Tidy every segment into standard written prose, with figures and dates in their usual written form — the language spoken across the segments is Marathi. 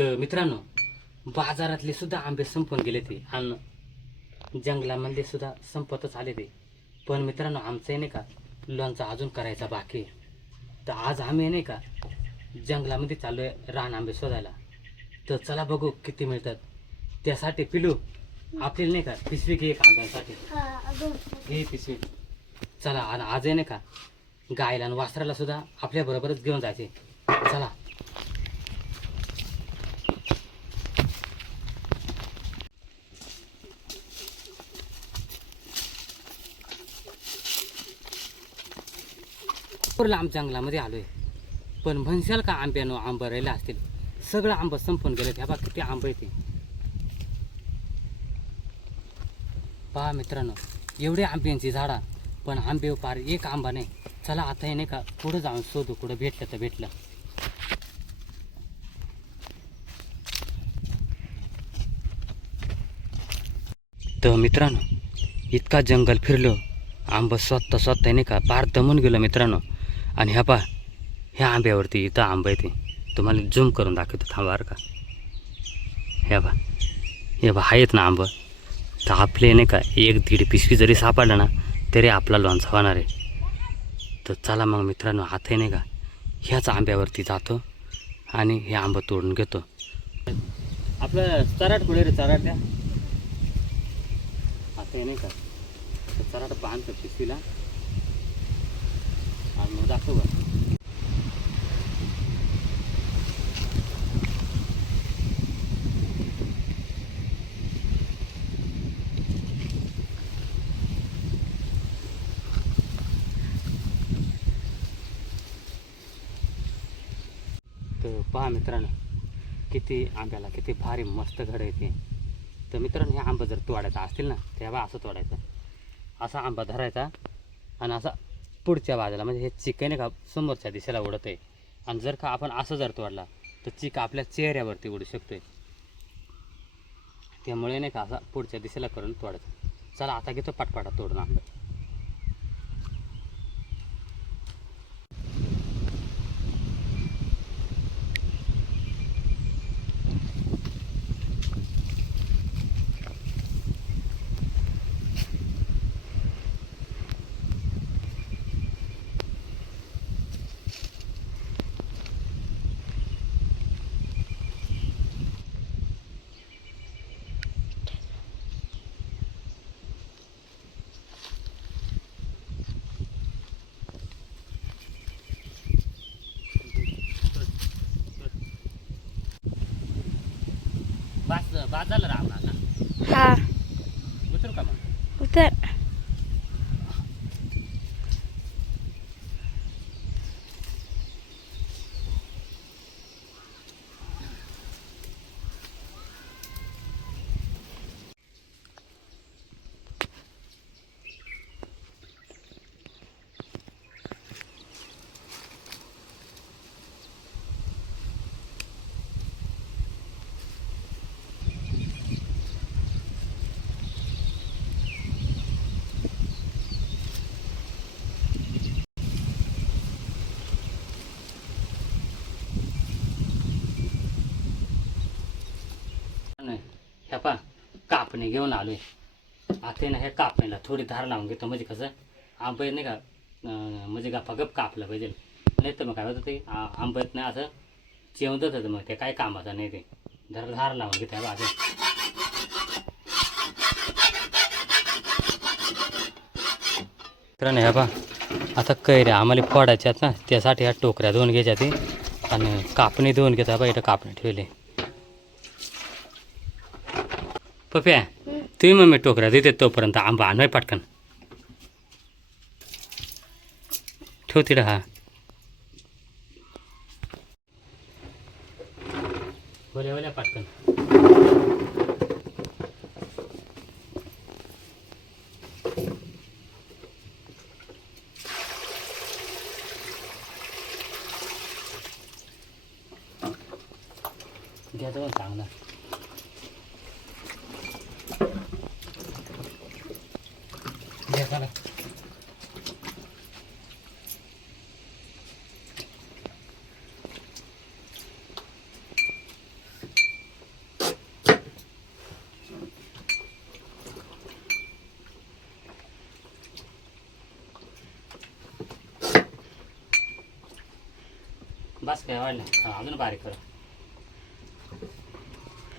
तर मित्रांनो, बाजारातले सुद्धा आंबे संपून गेले ते आणि जंगलामधले सुद्धा संपतच आले ते. पण मित्रांनो, आमचं नाही का लोणचं अजून करायचा बाकी आहे. तर आज आम्ही नाही का जंगलामध्ये चाललो आहे रान आंबे शोधायला. तर चला बघू किती मिळतात. त्यासाठी पिलू आपल्याला नाही का पिशवी घे एक आंब्यासाठी. हे पिशवी चला. आणि आज आहे नाही का गायला आणि वासराला सुद्धा आपल्या बरोबरच घेऊन जायचे. चला. लांब जंगलामध्ये आलोय, पण म्हणशाल का आंब्यानो आंबं राहिले असतील. सगळं आंबं संपून गेले. ह्या बघ किती आंबं येते पहा मित्रांनो. एवढे आंब्यांची झाडा, पण आंबे पार एक आंबा नाही. चला आता हे नाही का पुढं जाऊन शोधू, कुठं भेटलं तर भेटलं. तर मित्रांनो, इतका जंगल फिरलो, आंबं स्वतः नाही का पार दमून गेलो मित्रांनो. आणि ह्या पहा, ह्या आंब्यावरती इथं आंबं येते. तुम्हाला झूम करून दाखवतो थांबा बरं का. हे बा आहेत ना आंबं. तर आपले नाही का 1-1.5 पिशवी जरी सापडलं ना तरी आपला लोणचं होणार आहे. तर चला मग मित्रांनो, आता नाही का ह्याच आंब्यावरती जातो आणि हे आंबं तोडून घेतो. आपलं चराट पुढे रे, चराट द्या आता नाही का. चराट बांधतो पिशवीला आणि मग दाखव बा. तर पहा मित्रांनो, किती आंब्याला किती भारी मस्त घड येते. तर मित्रांनो, हे आंबा जर तोडायचा असतील ना तेव्हा असं तोडायचं. असा आंबा धरायचा आणि असा पुढच्या बाजूला, म्हणजे हे चिक नाही का समोरच्या दिशेला उडत आहे. आणि जर का आपण असं जर तोडला तर चिक आपल्या चेहऱ्यावरती उडू शकतोय. त्यामुळे नाही का असा पुढच्या दिशेला करून तोडायचं. चला आता घेतो पटपाटा तोडून आंबा. बास झालं राम आता. हा उतरू का मग? उतर. ह्या पा कापणी घेऊन आलोय. आता ना ह्या कापणीला थोडी धार लावून घेतो, म्हणजे कसं आंबे नाही का म्हणजे गप कापलं पाहिजे. नाही तर मग काय होतं ते आंबत नाही असं चेवदत होतं, मग ते काय कामाचं नाही. ते धार लावून घेते बाजू. तर नाही ह्या पा आता कैऱ्या आम्हाला फोडायच्यात ना, त्यासाठी ह्या टोकऱ्या धुवून घ्यायच्या ते आणि कापणी धुवून घेता बा. इथं कापणी ठेवली. पप्या तुम्ही मग मी टोकऱ्या देते तोपर्यंत आंबा आणवाय पटकन. ठेव तिथं. हा बोल्या पटकन. घ्या जाऊन चांगला. घ्या चला. बस काय वाढलं हा, अजून बारीक कर.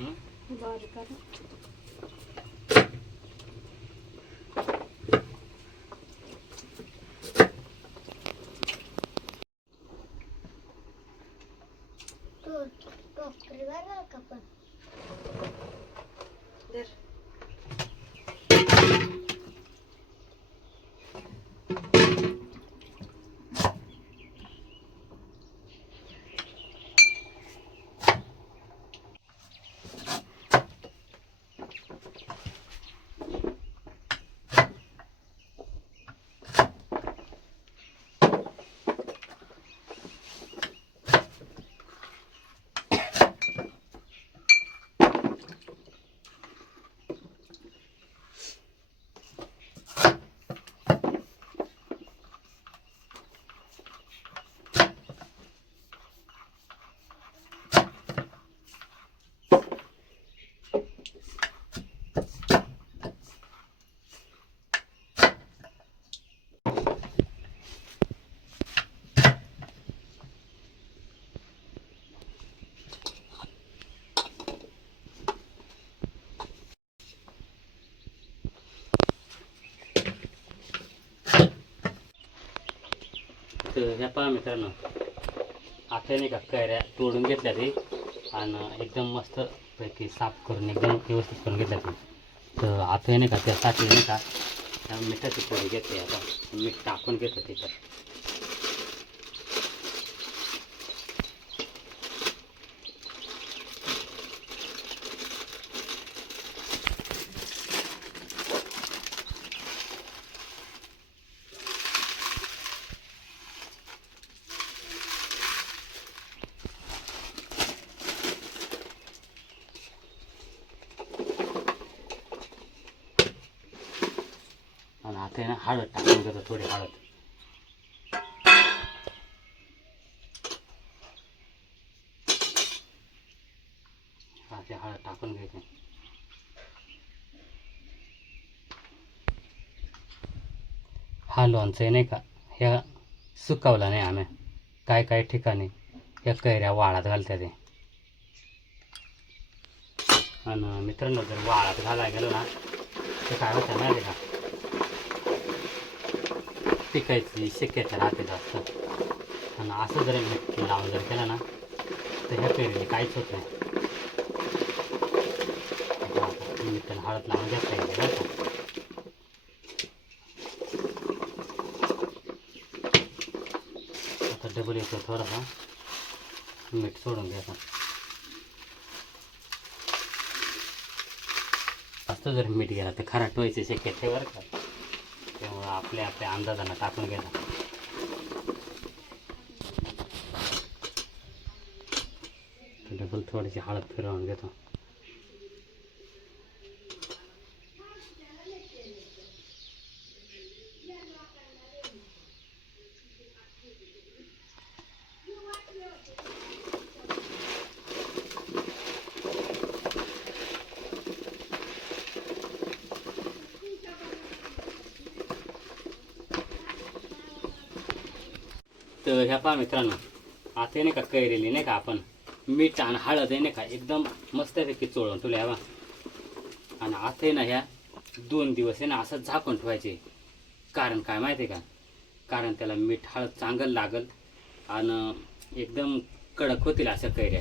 हं? बारीक करा. धर. तर ह्या पहा मित्रांनो, आता नाही का कैऱ्या तोडून घेतल्या ते आणि एकदम मस्त पैकी साफ करून एकदम व्यवस्थित करून घेतल्या ते. तर आता नाही का त्यासाठी नाही का त्या मिठाची पोळी घेतली. आता मीठ टाकून घेतो त्याच्यात. आणि आता आहे ना हळद टाकून घेतो, थोडी हळद. हा ते हळद टाकून घ्यायचे. हा लोणचं आहे नाही का ह्या सुकवला नाही आम्ही. काय काय ठिकाणी ह्या कैऱ्या वाळात घालतात ते. आणि मित्रांनो जर वाळात घालायला गेलो ना तर काय होतं माहिती का, पिकायची शक्यता राहते जास्त. आणि असं जर मीठ लावून जर केलं ना तर ह्या कैरीला काहीच होत नाही. मीठ आणि हळद लावून घेता येईल बरं का. आता डबल येतो थोडासा मीठ सोडून घ्यायचं. जास्त जर मीठ गेला तर खारट व्हायची शक्यता आहे बरं का. त्यामुळं आपल्या आपल्या अंदाजानं टाकून घ्यायचं. डबल थोडीशी हळद फिरवून घेतो. तर ह्या पहा मित्रांनो, आता नाही का कैरेली नाही का आपण मीठ आणि हळद आहे नाही का एकदम मस्तपैकी चोळून ठेवल्या हवा. आणि आता आहे ना ह्या 2 दिवस आहे ना असं झाकून ठेवायचे. कारण काय माहिती आहे का, कारण त्याला मीठ हळद चांगलं लागल आणि एकदम कडक होतील अशा कैऱ्या.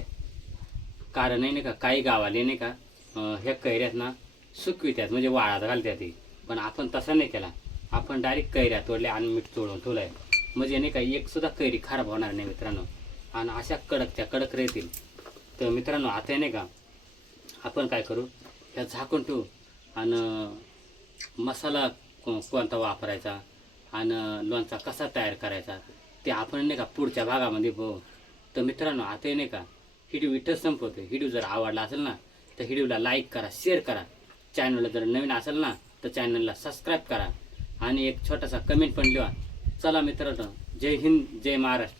कारण आहे नाही का काही गावाले नाही का ह्या कैऱ्यात ना सुकवित्यात म्हणजे वाळात घालतात ते. पण आपण तसं नाही केला. आपण डायरेक्ट कैऱ्या तोडल्या आणि मीठ चोळून ठेवलं आहे. म्हणजे नाही का एक सुद्धा कैरी खराब होणार नाही मित्रांनो. आणि अशा कडकच्या कडक राहतील. तर मित्रांनो आता नाही का आपण काय करू, ह्या झाकून ठेवू आणि मसाला कोणता वापरायचा आणि लोणचा कसा तयार करायचा ते आपण नाही का पुढच्या भागामध्ये बघू. तर मित्रांनो आता नाही का व्हिडिओ इथंच संपवतो. व्हिडिओ जर आवडला असेल ना तर व्हिडिओला लाईक करा, शेअर करा. चॅनलला जर नवीन असेल ना तर चॅनलला सबस्क्राईब करा आणि एक छोटासा कमेंट पण लिहा. चला मित्रांनो, जय हिंद, जय महाराष्ट्र.